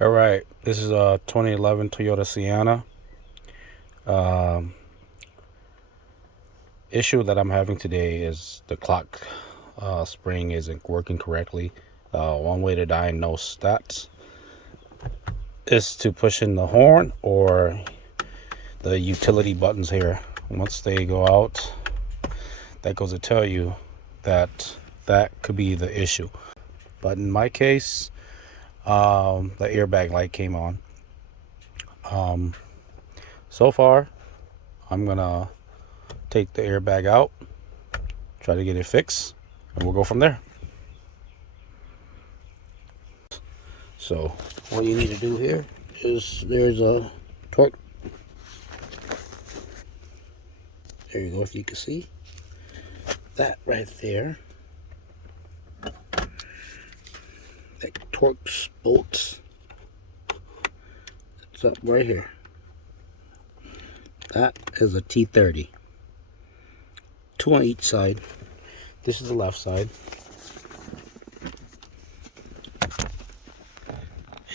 All right, this is a 2011 Toyota Sienna. Um, Issue that I'm having today is the clock spring isn't working correctly. One way to diagnose that is to push in the horn or the utility buttons here. Once they go out, that goes to tell you that that could be the issue. But in my case, the airbag light came on. So far, I'm gonna take the airbag out, try to get it fixed, and we'll go from there. So what you need to do here is there's a torque. There you go, if you can see that right there. That torque bolt. It's up right here. That is a T30. Two on each side. This is the left side.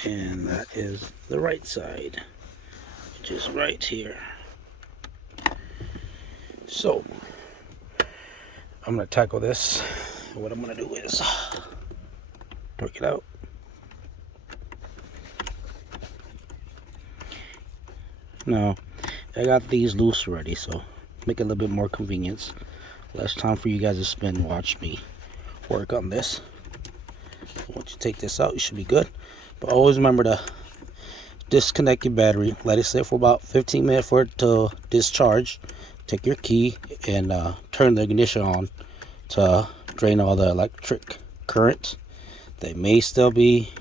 And that is the right side, which is right here. So I'm going to tackle this. What I'm going to do is torque it out. Now, I got these loose already, so make it a little bit more convenience. Less time for you guys to spend watch me work on this. Once you take this out, you should be good. But always remember to disconnect your battery. Let it sit for about 15 minutes for it to discharge. Take your key and turn the ignition on to drain all the electric current that may still be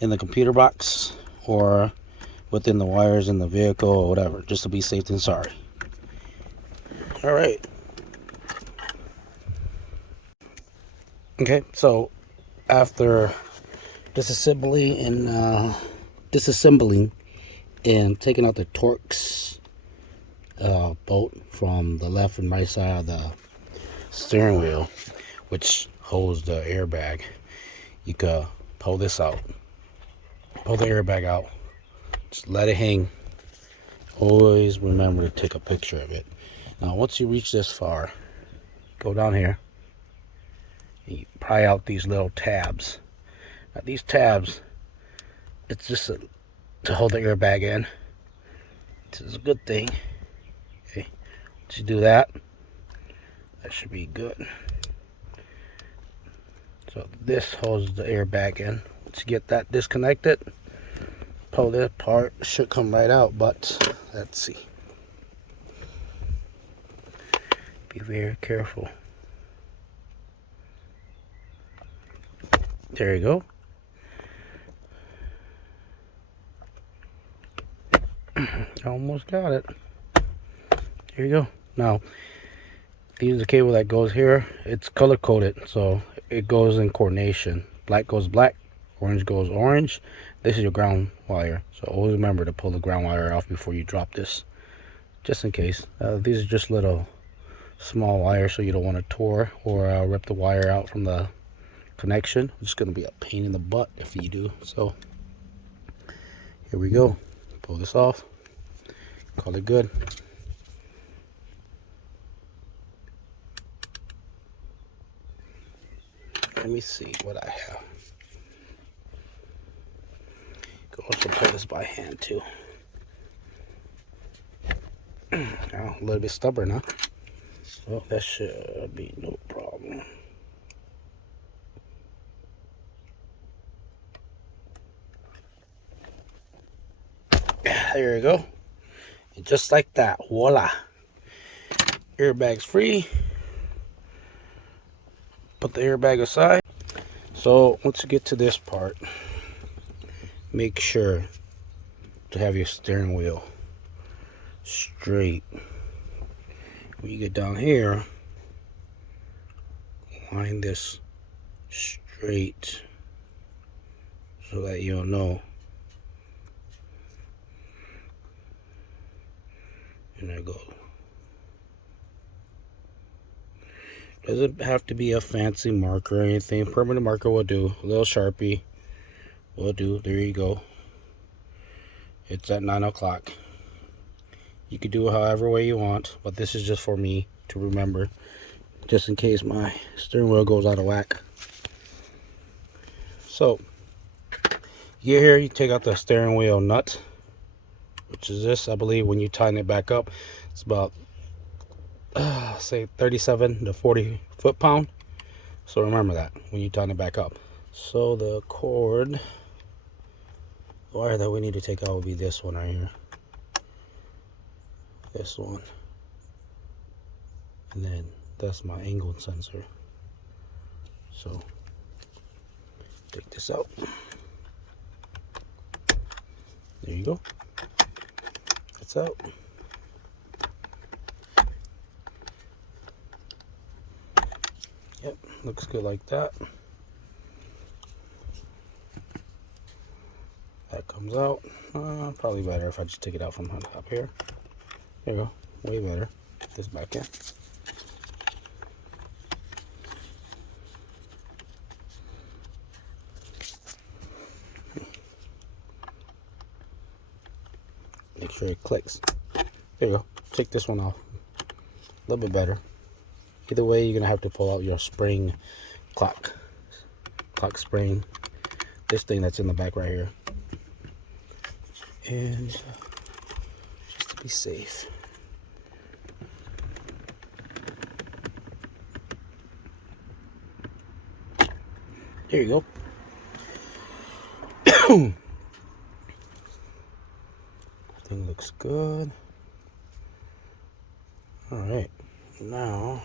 in the computer box or within the wires in the vehicle or whatever, just to be safe than sorry. All right. Okay, so after disassembling and taking out the Torx bolt from the left and right side of the steering wheel, which holds the airbag, you could pull this out, pull the airbag out, just let it hang. Always remember to take a picture of it. Now once you reach this far, go down here and you pry out these little tabs. Now these tabs, it's just to hold the airbag in. This is a good thing. Okay, once you do that, that should be good. So this holds the airbag in. Once you get that disconnected, pull this part, should come right out, but let's see. Be very careful. There you go. Almost got it. There you go. Now, use the cable that goes here. It's color coded, so it goes in coordination. Black goes black, orange goes orange. This is your ground wire, so always remember to pull the ground wire off before you drop this, just in case. These are just little small wires, so you don't want to tore or rip the wire out from the connection. It's going to be a pain in the butt if you do. So here we go. Pull this off. Call it good. Let me see what I have. Go also pull this by hand too. Now, a little bit stubborn, huh? So that should be no problem. There you go. And just like that, voila. Airbag's free. Put the airbag aside. So once you get to this part, make sure to have your steering wheel straight. When you get down here, line this straight so that you'll know. And there goes. Doesn't have to be a fancy marker or anything. Permanent marker will do. A little Sharpie will do. There you go. It's at 9 o'clock. You could do it however way you want, but this is just for me to remember, just in case my steering wheel goes out of whack. So, you get here, you take out the steering wheel nut, which is this, I believe. When you tighten it back up, it's about, say, 37 to 40 foot-pound. So remember that when you tighten it back up. So the cord, wire that we need to take out will be this one right here. This one. And then that's my angle sensor. So take this out. There you go. That's out. Yep, looks good like that. That comes out. Probably better if I just take it out from on top here. There you go. Way better. Put this back in. Make sure it clicks. There you go. Take this one off. A little bit better. Either way, you're gonna have to pull out your spring clock spring. This thing that's in the back right here. And just to be safe. There you go. Thing looks good. All right, now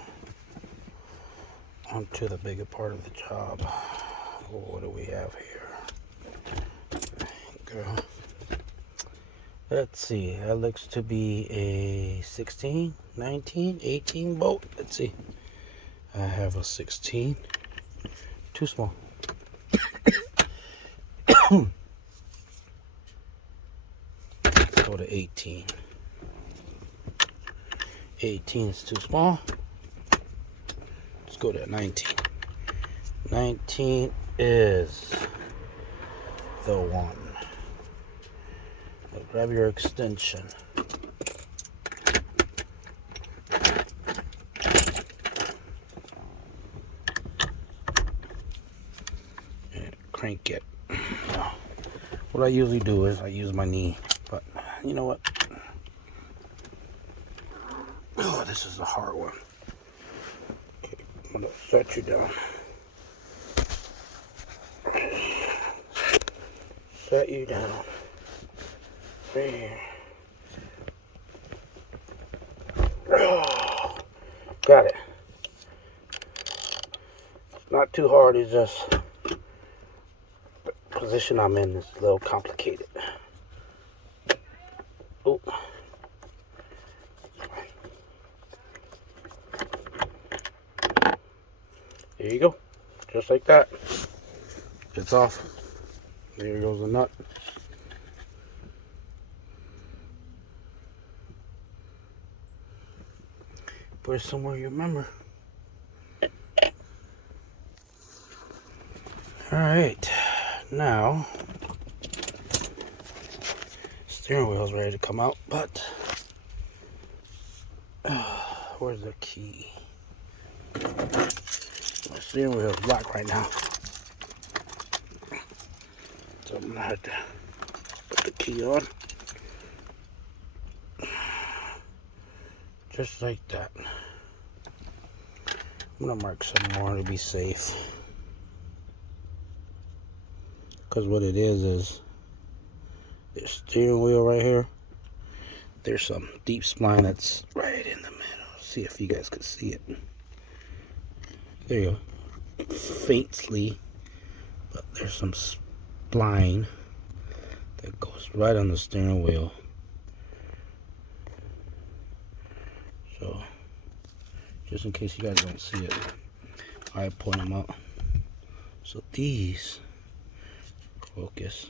on to the bigger part of the job. What do we have here? Girl. Let's see, that looks to be a 16, 19, 18 bolt. Let's see. I have a 16. Too small. Go to 18. 18 is too small. Let's go to 19. 19 is the one. Now grab your extension. And crank it. Now, what I usually do is I use my knee, but you know what? Oh, this is a hard one. Okay, I'm gonna set you down. Set you down. There. Oh, got it. Not too hard, it's just the position I'm in is a little complicated. Oh. There you go. Just like that. It's off. There goes the nut. Put it somewhere you remember. Alright. Now, steering wheel's ready to come out, but where's the key? My steering wheel is locked right now. So I'm gonna have to put the key on. Just like that. I'm gonna mark some more to be safe. Because what it is the steering wheel right here. There's some deep spline that's right in the middle. See if you guys can see it. There you go. Faintly, but there's some spline that goes right on the steering wheel. So, just in case you guys don't see it, I point them out. So these, focus,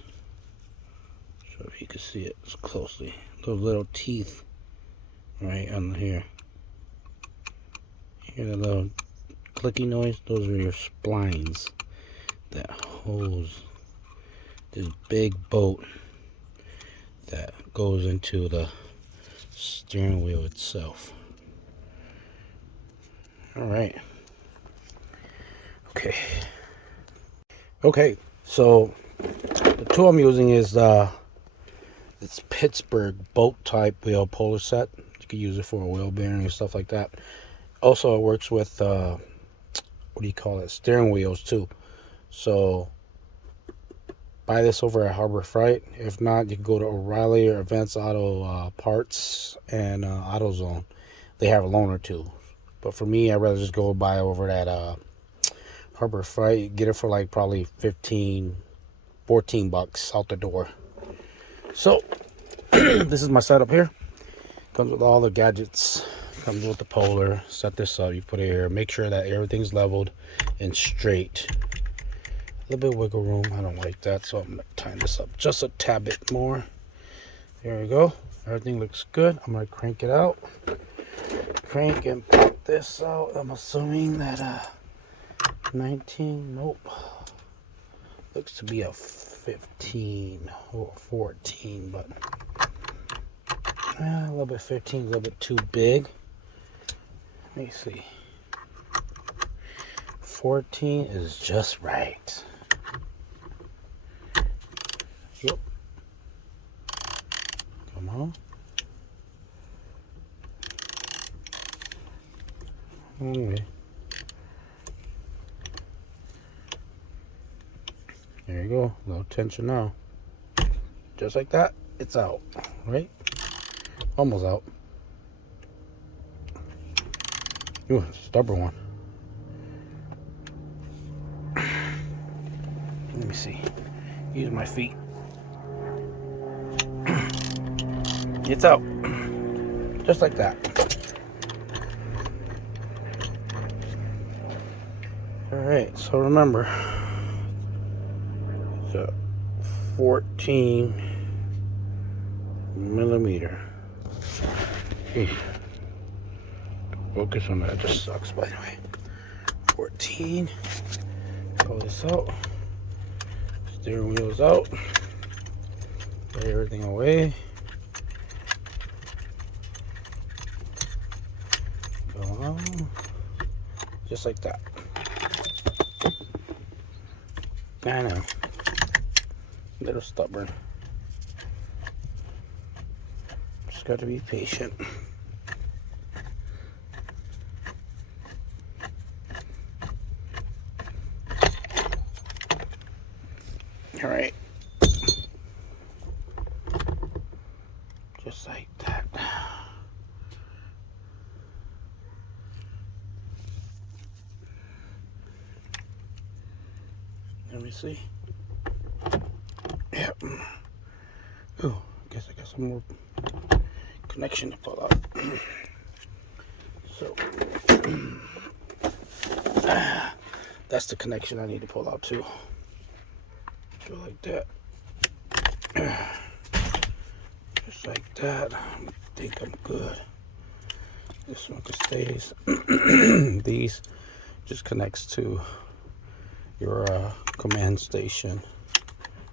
so if you can see it closely, those little teeth right on here. Hear the little clicky noise? Those are your splines that holds this big bolt that goes into the steering wheel itself. All right. Okay, so the tool I'm using is this Pittsburgh bolt type wheel puller set. You can use it for a wheel bearing and stuff like that. Also, it works with what do you call it, steering wheels too. So buy this over at Harbor Freight. If not, you can go to O'Reilly or Advanced Auto Parts and AutoZone. They have a loaner too. But for me, I'd rather just go buy over at Harbor Freight. Get it for like probably 15, 14 bucks out the door. So this is my setup here. Comes with all the gadgets. Comes with the polar. Set this up. You put it here. Make sure that everything's leveled and straight. A little bit of wiggle room. I don't like that, so I'm going to tighten this up just a tad bit more. There we go. Everything looks good. I'm going to crank it out. Crank and pop this out. I'm assuming that 19, nope. Looks to be a 15 or 14, but a little bit 15, a little bit too big. Let me see. 14 is just right. Yep. Come on. Okay. There you go. Low tension now. Just like that, it's out. Right? Almost out. Ooh, it's a stubborn one. Let me see. Use my feet. It's out. Just like that. Alright, so remember, it's a 14 millimeter. Focus on that, just sucks, by the way. 14. Pull this out. Steering wheel's out. Put everything away. Go on. Just like that. I know. A little stubborn. Just got to be patient. All right. Just like that. Let me see. Yep. Ooh, I guess I got some more connection to pull out. So that's the connection I need to pull out too. Go like that. Just like that. I think I'm good. This one stays. These just connects to your command station,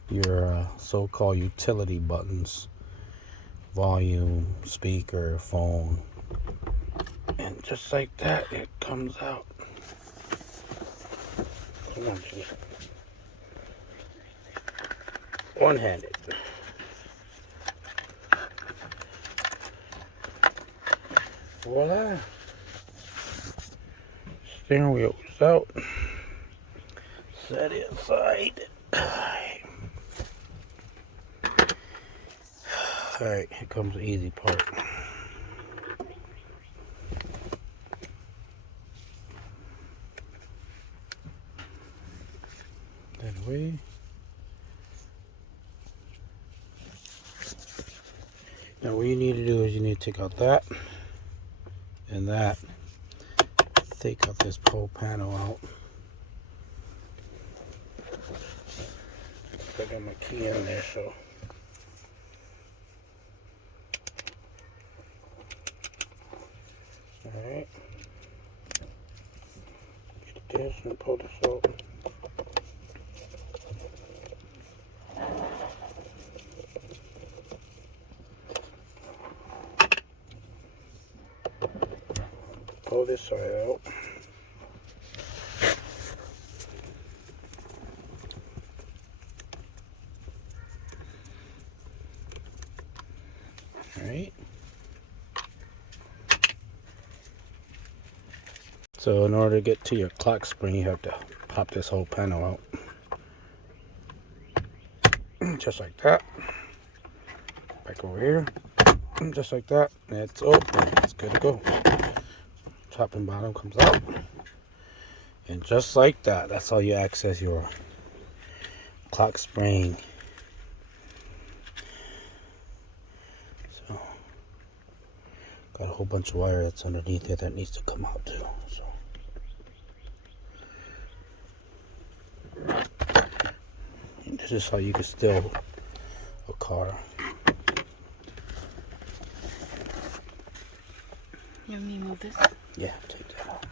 your so-called utility buttons, volume, speaker, phone, and just like that, it comes out. Come on, Jimmy. One-handed. Voila. Steering wheel is out. Set it aside. Alright, here comes the easy part. That way. Now what you need to do is you need to take out that and that. Take out this pole panel out. I got my key in there, so. Alright. Get this and pull this out. pull this side out. Alright. So in order to get to your clock spring, you have to pop this whole panel out. Just like that. Back over here. Just like that. And it's open. It's good to go. Top and bottom comes out. And just like that, that's how you access your clock spring. So, got a whole bunch of wire that's underneath it that needs to come out too. So. And this is how you can steal a car. You want me to move this? Yeah, take that out.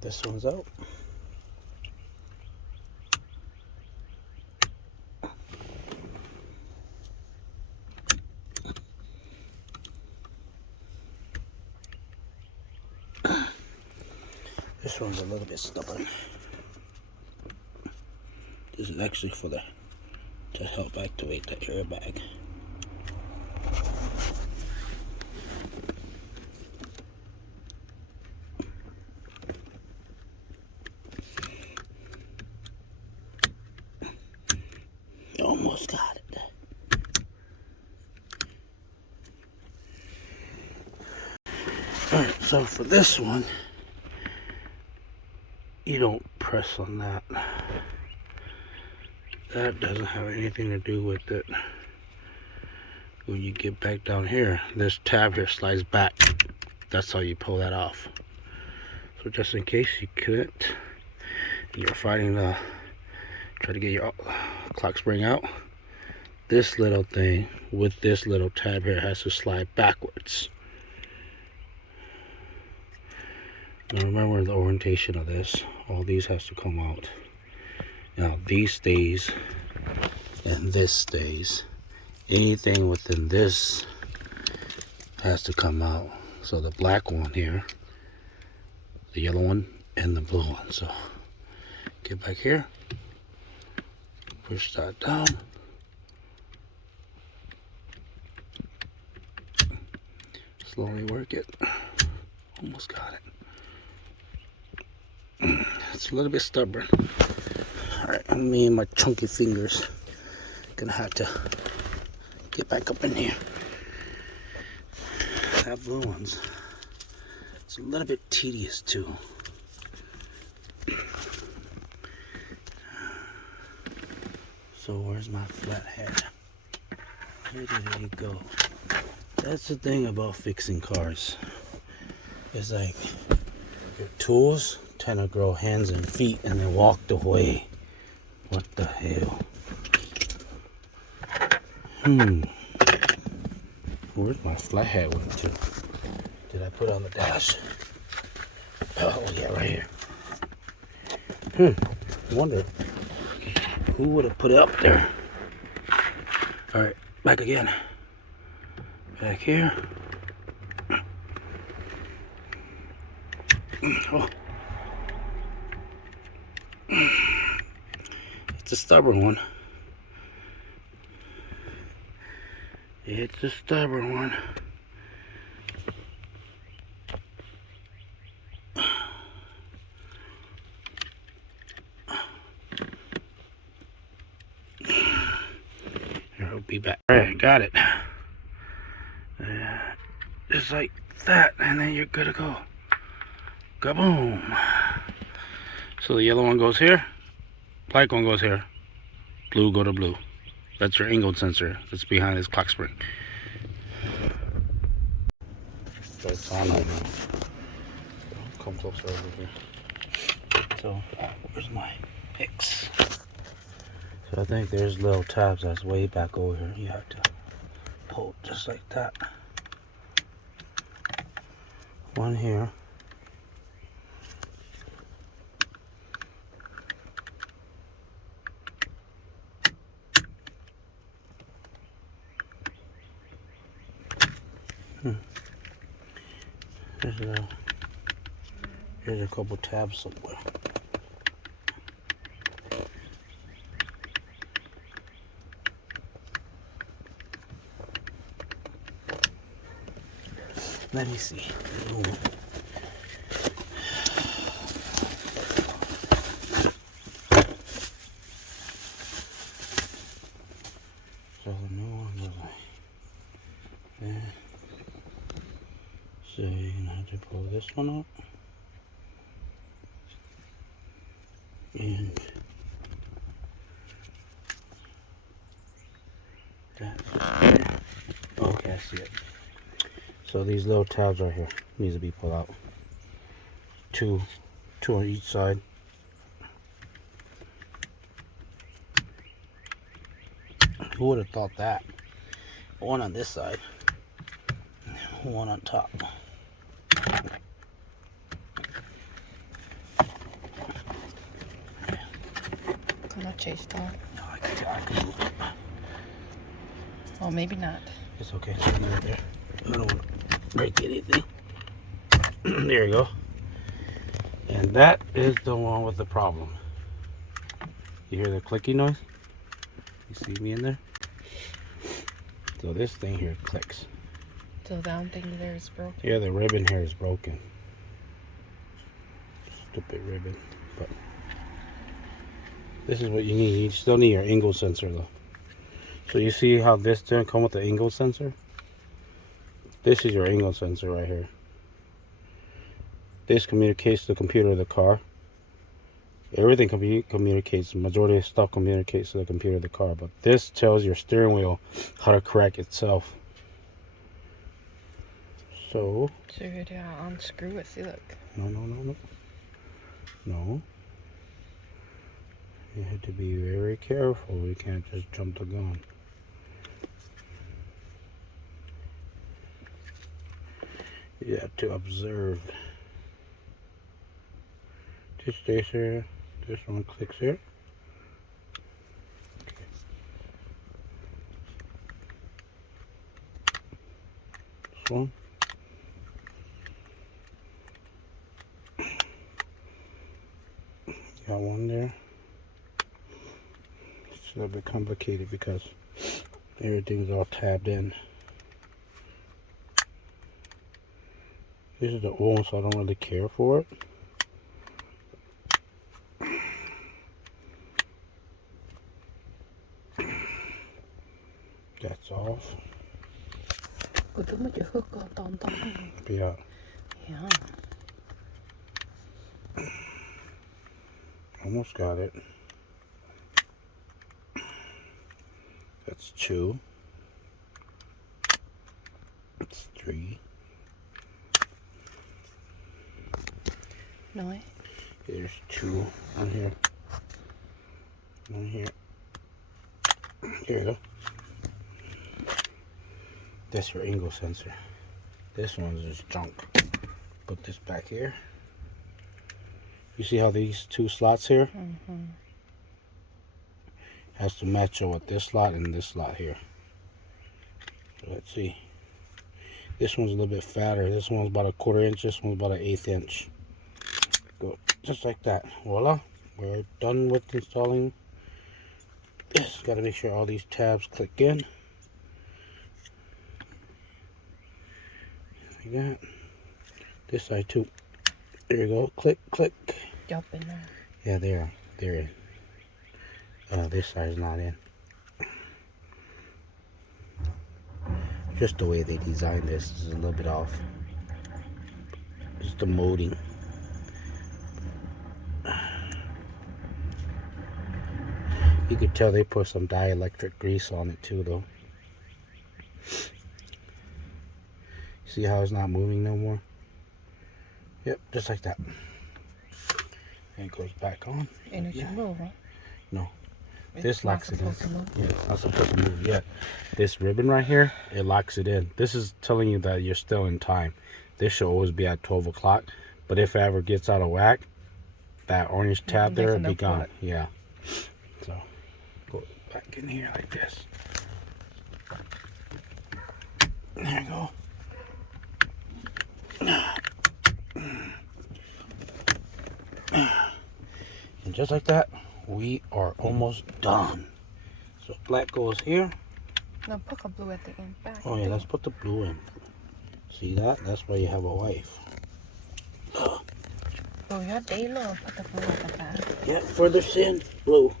This one's out. This one's a little bit stubborn. This is actually for to help activate the airbag. Almost got it. Alright, so for this one, you don't press on that. That doesn't have anything to do with it. When you get back down here, this tab here slides back. That's how you pull that off. So just in case you couldn't, you're fighting to try to get your clock spring out, this little thing with this little tab here has to slide backwards. Now remember the orientation of this. All these has to come out. Now these stays and this stays. Anything within this has to come out. So the black one here, the yellow one, and the blue one. So get back here, push that down. Slowly work it. Almost got it. It's a little bit stubborn. Alright, me and my chunky fingers gonna have to get back up in here. That blue one's, it's a little bit tedious too. So where's my flathead? Where did it go? That's the thing about fixing cars. It's like your tools tend to grow hands and feet and then walked away. What the hell? Where's my flathead went to? Did I put it on the dash? Oh yeah, right here. I wonder who would have put it up there. Alright, back again. Back here. Oh. It's a stubborn one. It's a stubborn one. Here, I'll be back. Alright, got it. Just like that, and then you're good to go. Kaboom! So the yellow one goes here, black one goes here, blue go to blue. That's your angled sensor that's behind this clock spring. So it's on right now. Come closer over here. So where's my picks? So I think there's little tabs that's way back over here. You have to pull just like that. One here. There's a couple tabs somewhere. Let me see. Ooh. So the new one was like that. So you're gonna have to pull this one out. And that's there. Okay, I see it. So these little tabs right here needs to be pulled out. Two on each side. Who would have thought that? One on this side, one on top. Can I chase that? No, I can move it. Oh, maybe not. It's okay. It's right there. I don't want to break anything. There you go. And that is the one with the problem. You hear the clicky noise? You see me in there? So this thing here clicks. So the down thing there is broken. Yeah, the ribbon here is broken. Stupid ribbon. But this is what you need. You still need your angle sensor though. So you see how this didn't come with the angle sensor? This is your angle sensor right here. This communicates to the computer of the car. Everything communicates, the majority of stuff communicates to the computer of the car, but this tells your steering wheel how to correct itself. So you gotta unscrew it, see, look. No. You have to be very careful. You can't just jump the gun. You have to observe. This stays here. This one clicks here. Okay. This one. Got one there. It's a little bit complicated because everything's all tabbed in. This is the old one, so I don't really care for it. That's off. Yeah. Yeah. Almost got it. That's 2. It's 3. No. There's 2 on here. One here. Here you go. That's your angle sensor. This one's just junk. Put this back here. You see how these 2 slots here? Has to match up with this slot and this slot here. So let's see. This one's a little bit fatter. This one's about a 1/4 inch. This one's about an 1/8 inch. Go just like that. Voila. We're done with installing this. Got to make sure all these tabs click in. Like that. This side too. There you go. Click, click. Jump in there. Yeah, they're in. This side's not in. Just the way they designed this is a little bit off. Just the molding. You could tell they put some dielectric grease on it too, though. See how it's not moving no more? Yep, just like that. And it goes back on. And it should move, huh? No. It's This locks it in. move. Yeah, it's not supposed to move yet. This ribbon right here, it locks it in. This is telling you that you're still in time. This should always be at 12 o'clock. But if it ever gets out of whack, that orange tab there will be gone. Yeah. So, go back in here like this. There you go. And just like that, we are almost done. So black goes here. No, put a blue at the end. Back. Oh yeah, let's put the blue in. See that? That's why you have a wife. Oh, your day low. Put the blue at the back. Yeah, further send blue.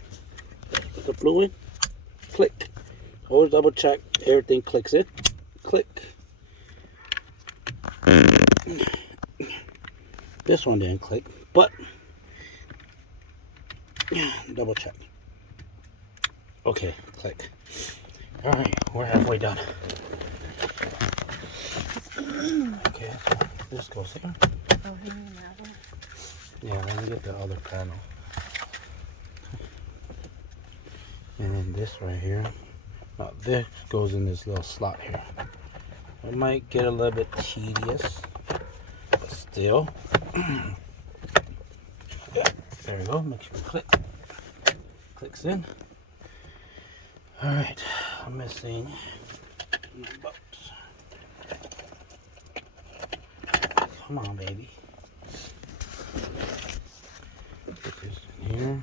Put the blue in. Click. Always double check. Everything clicks in. Click. This one didn't click, but double check. Okay, click. All right, we're halfway done. Okay, so this goes here. Oh, you mean that one? Yeah, let me get the other panel. And then this right here. Now this goes in this little slot here. It might get a little bit tedious, but still. Yeah, there we go. Make sure you click. Clicks in. All right, I'm missing my bolts. Come on, baby. Put this in here.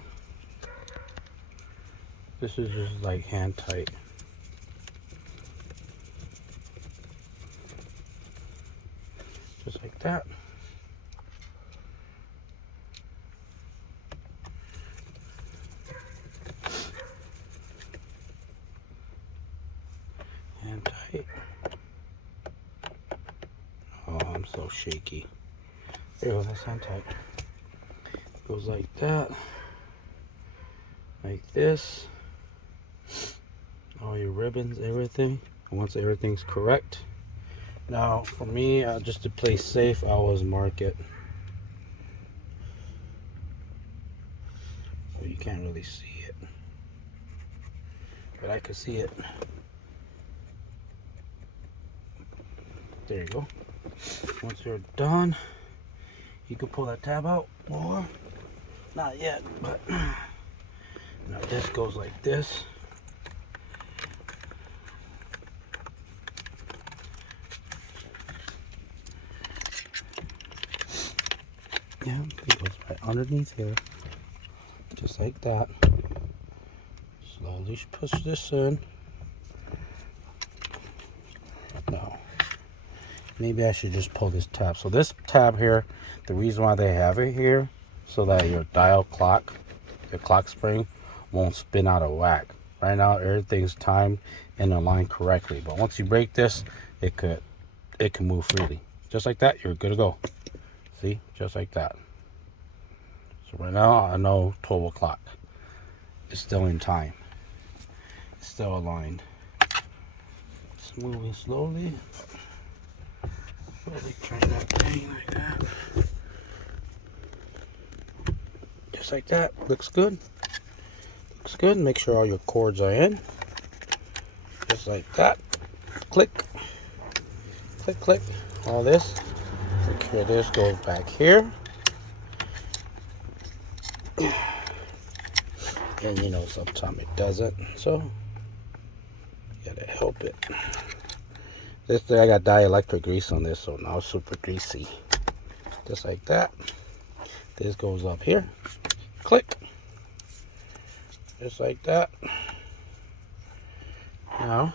This is just like hand tight. Just like that. Hand tight. Oh, I'm so shaky. There you go, that's hand tight. Goes like that. Like this. All your ribbons, everything. And once everything's correct. Now, for me, just to play safe, I always mark it. So you can't really see it. But I can see it. There you go. Once you're done, you can pull that tab out, or not yet, but now this goes like this. Yeah, it goes right underneath here, just like that. Slowly push this in. No. Maybe I should just pull this tab. So this tab here, the reason why they have it here, so that your dial clock, your clock spring, won't spin out of whack. Right now, everything's timed and aligned correctly. But once you break this, it can move freely. Just like that, you're good to go. See, just like that. So right now, I know 12 o'clock. It's still in time. It's still aligned. It's moving slowly. Slowly turn that thing like that. Just like that. Looks good. Looks good. Make sure all your cords are in. Just like that. Click. Click, click. All this. Make sure this goes back here. And you know, sometimes it doesn't. So, you gotta help it. This thing, I got dielectric grease on this, so now it's super greasy. Just like that. This goes up here. Click. Just like that. Now,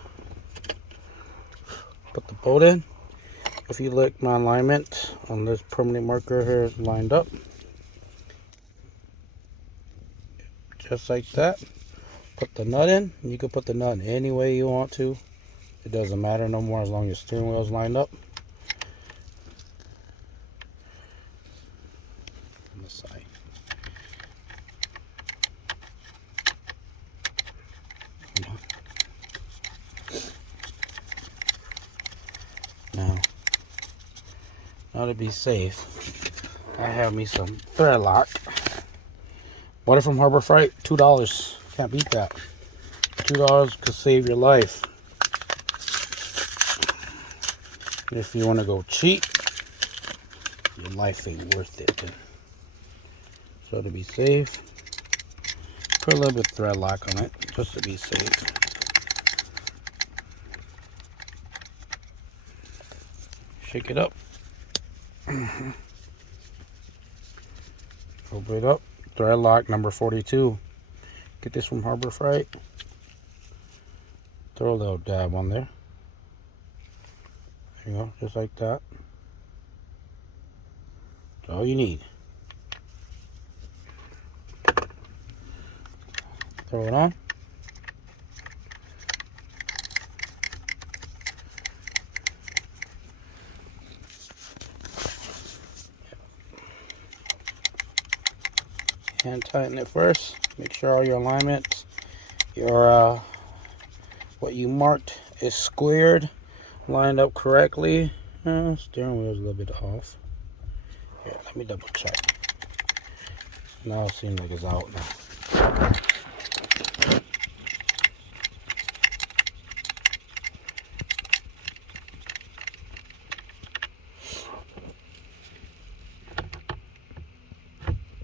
put the bolt in. If you look, my alignment on this permanent marker here is lined up. Just like that. Put the nut in. You can put the nut in any way you want to. It doesn't matter no more as long as your steering wheel is lined up. On the side. Now to be safe, I have me some thread lock. Bought it from Harbor Freight, $2. Can't beat that. $2 could save your life. If you want to go cheap, your life ain't worth it. So to be safe, put a little bit of thread lock on it, just to be safe. Shake it up. Open it up. Thread lock number 42. Get this from Harbor Freight. Throw a little dab on there. There you go, just like that. That's all you need. Throw it on. Hand tighten it first. Make sure all your alignments, your what you marked is squared, lined up correctly. Steering wheel is a little bit off. Here, let me double check. Now it seems like it's out now.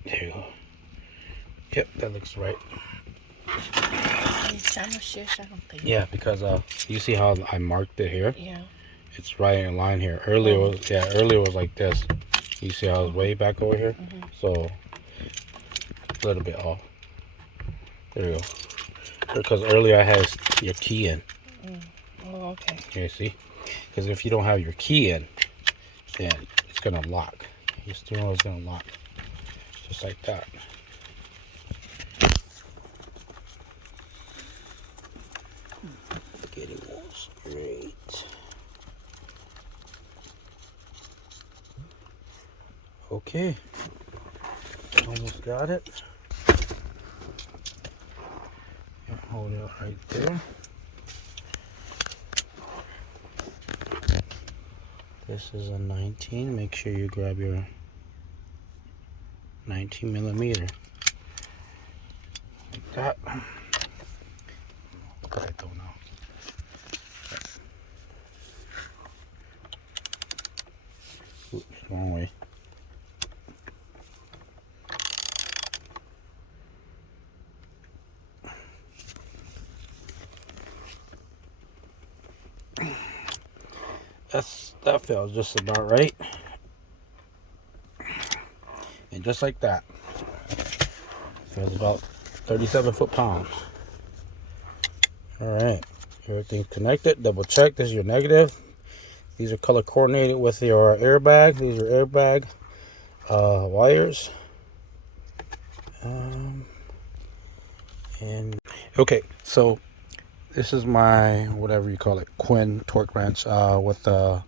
There you go. Yep, that looks right. Yeah, because you see how I marked it here? Yeah. It's right in line here. Earlier was like this. You see how it's way back over here? So a little bit off. There you go. Because earlier I had your key in. Oh, okay. Here, see? Because if you don't have your key in, then it's gonna lock. Your steering wheel is gonna lock. Just like that. Getting it straight. Okay. Almost got it. Hold it right there. This is a 19. Make sure you grab your 19 millimeter. Like that. What I don't know. Oops, wrong way. That feels just about right. And just like that. Feels about 37 foot-pounds. Alright. Everything's connected. Double check. This is your negative. These are color coordinated with your airbag. These are airbag wires. And okay, so this is my whatever you call it, Quinn torque wrench with a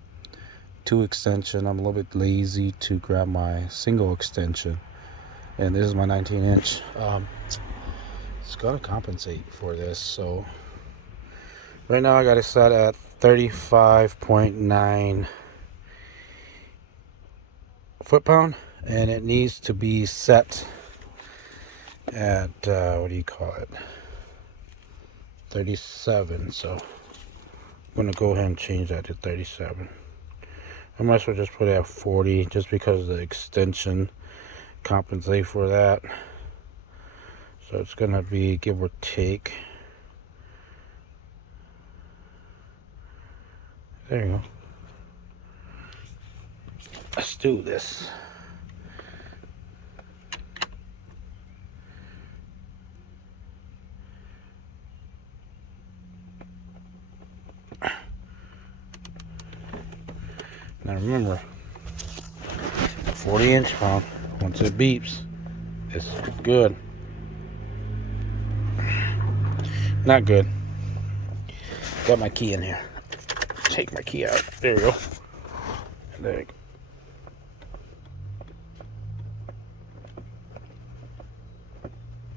2 extension. I'm a little bit lazy to grab my single extension, and this is my 19-inch. It's gonna compensate for this. So right now I got it set at 35.9 foot-pound, and it needs to be set at what do you call it, 37. So I'm gonna go ahead and change that to 37. I might as well just put it at 40 just because the extension compensate for that. So it's gonna be give or take. There you go. Let's do this. Now remember, 40-inch pump, once it beeps, it's good. Not good. Got my key in here. Take my key out. There we go. There you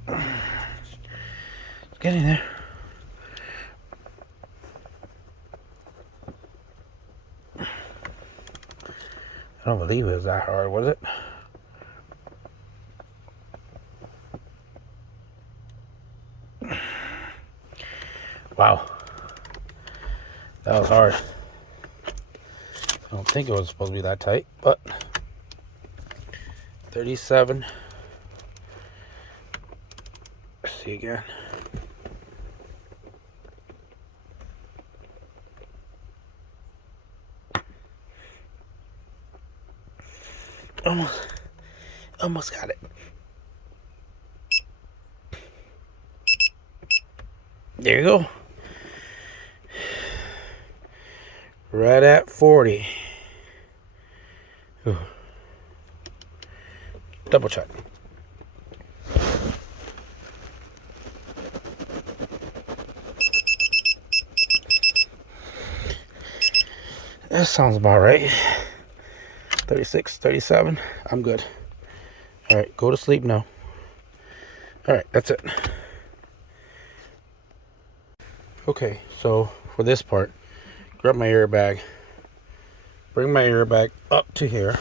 go. It's getting there. I don't believe it was that hard, was it? Wow. That was hard. I don't think it was supposed to be that tight, but 37. Let's see again. Almost got it. There you go. Right at 40. Ooh. Double check. That sounds about right. 36, 37. I'm good. All right, go to sleep now. All right, that's it. Okay, so for this part, grab my airbag, bring my airbag up to here.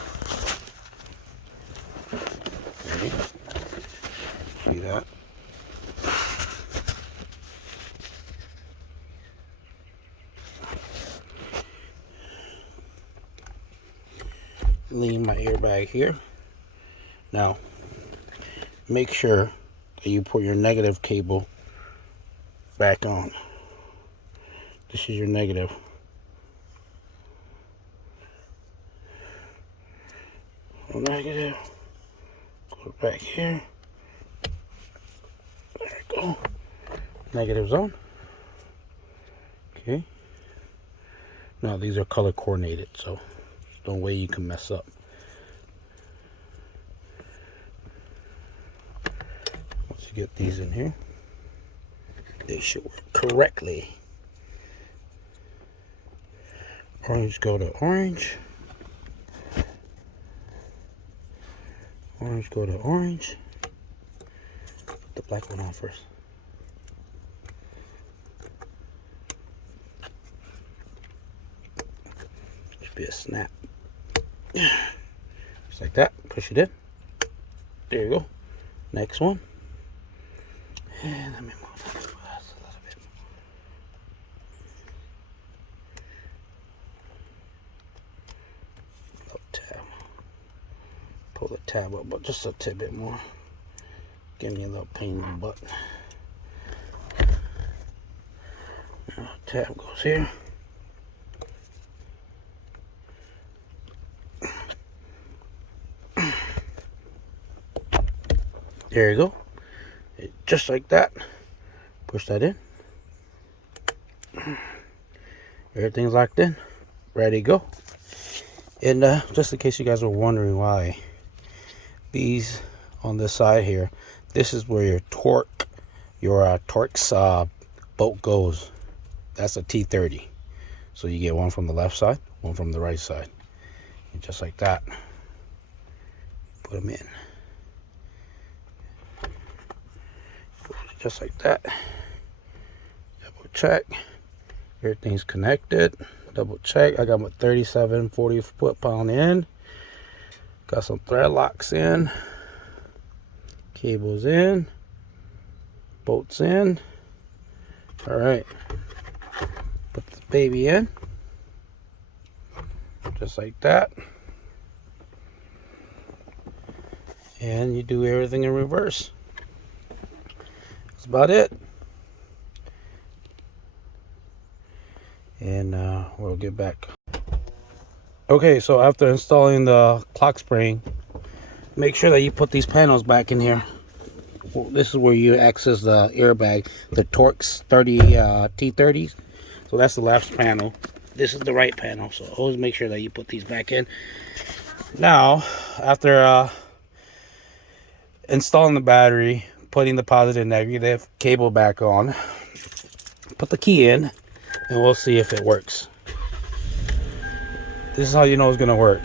See that? Lean my airbag here. Now, make sure that you put your negative cable back on. This is your negative. Negative. Go back here. There we go. Negative's on. Okay. Now these are color coordinated, so no way you can mess up. Once you get these in here, they should work correctly. Orange go to orange. Orange go to orange. Put the black one on first. Should be a snap. Just like that. Push it in. There you go. Next one. And let me move that a little bit. Little tab. Pull the tab up, but just a tidbit more. Give me a little pain in the butt. Now, tab goes here. There you go. Just like that. Push that in. Everything's locked in. Ready to go. And just in case you guys were wondering why these on this side here, this is where your Torx bolt goes. That's a T30. So you get one from the left side, one from the right side. And just like that. Put them in. Just like that. Double check. Everything's connected. Double check. I got my 37 40 foot-pound in. Got some thread locks in. Cables in. Bolts in. Alright. Put the baby in. Just like that. And you do everything in reverse. That's about it. And we'll get back. Okay, so after installing the clock spring, make sure that you put these panels back in here. Well, this is where you access the airbag, the Torx T30s. So that's the left panel. This is the right panel. So always make sure that you put these back in. Now, after installing the battery, putting the positive and negative cable back on, put the key in, and we'll see if it works. This is how you know it's gonna work.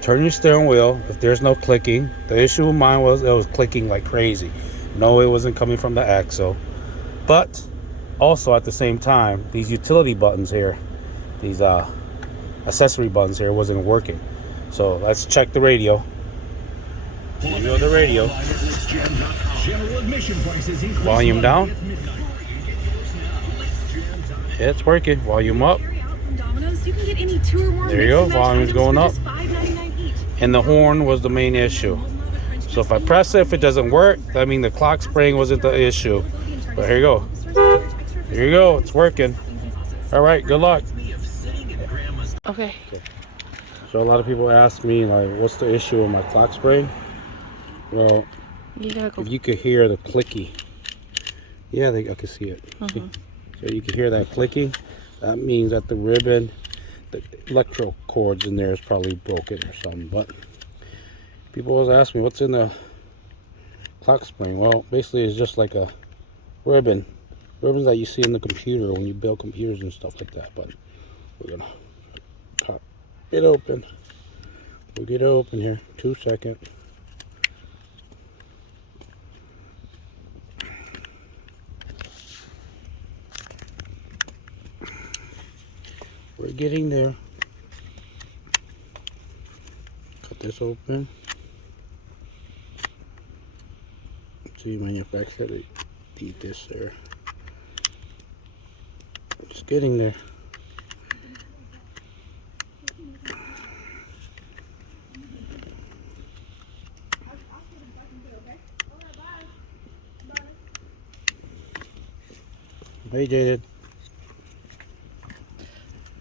Turn your steering wheel if there's no clicking. The issue with mine was it was clicking like crazy. No, it wasn't coming from the axle. But also at the same time, these utility buttons here, these accessory buttons here wasn't working. So let's check the radio. Review of the radio. Volume down. It's working. Volume up. There you go. Volume's going up. And the horn was the main issue. So if I press it, if it doesn't work, that means the clock spring wasn't the issue. But here you go. Here you go. It's working. All right. Good luck. Okay. So a lot of people ask me, like, what's the issue with my clock spring? Well, You gotta go. if you could hear the clicky. Yeah, I can see it. See? So you can hear that clicking. That means that the ribbon, the electro cords in there is probably broken or something. But people always ask me, what's in the clock spring? Well, basically it's just like a ribbons that you see in the computer when you build computers and stuff like that. But we're gonna pop it open. We'll get it open here. 2 seconds. We're getting there. Cut this open. See, manufacturer, they did this there. Just getting there. Hey, Jaden.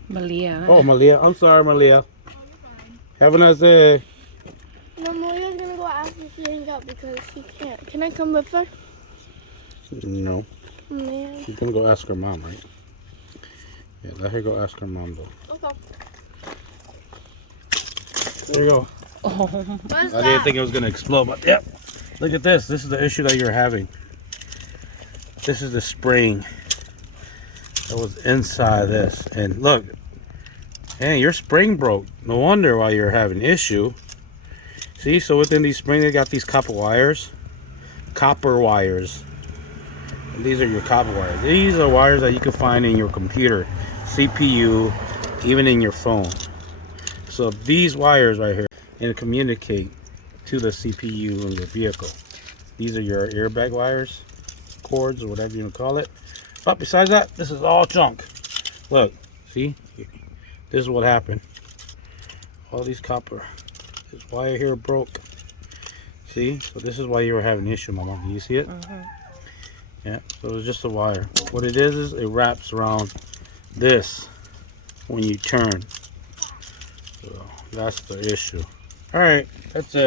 Malia. Oh, Malia. I'm sorry, Malia. Have a nice day. No, Maria's gonna go ask if she hang out because she can't. Can I come with her? No. Man. She's gonna go ask her mom, right? Yeah, let her go ask her mom, though. Okay. There you go. Oh. What's I that? didn't think it was gonna explode, but yep. Look at this. This is the issue that you're having. This is the spring that was inside this. And look, hey, your spring broke. No wonder why you're having issue. See, so within these springs, they got these copper wires. And these are your copper wires. These are wires that you can find in your computer, CPU, even in your phone. So these wires right here and communicate to the CPU in your vehicle. These are your airbag wires, cords, or whatever you want to call it. But besides that, this is all junk. Look, see? This is what happened. All these copper. This wire here broke. See? So this is why you were having an issue, Mama. Do you see it? Yeah, so it's just a wire. What it is it wraps around this when you turn. So that's the issue. Alright, that's it.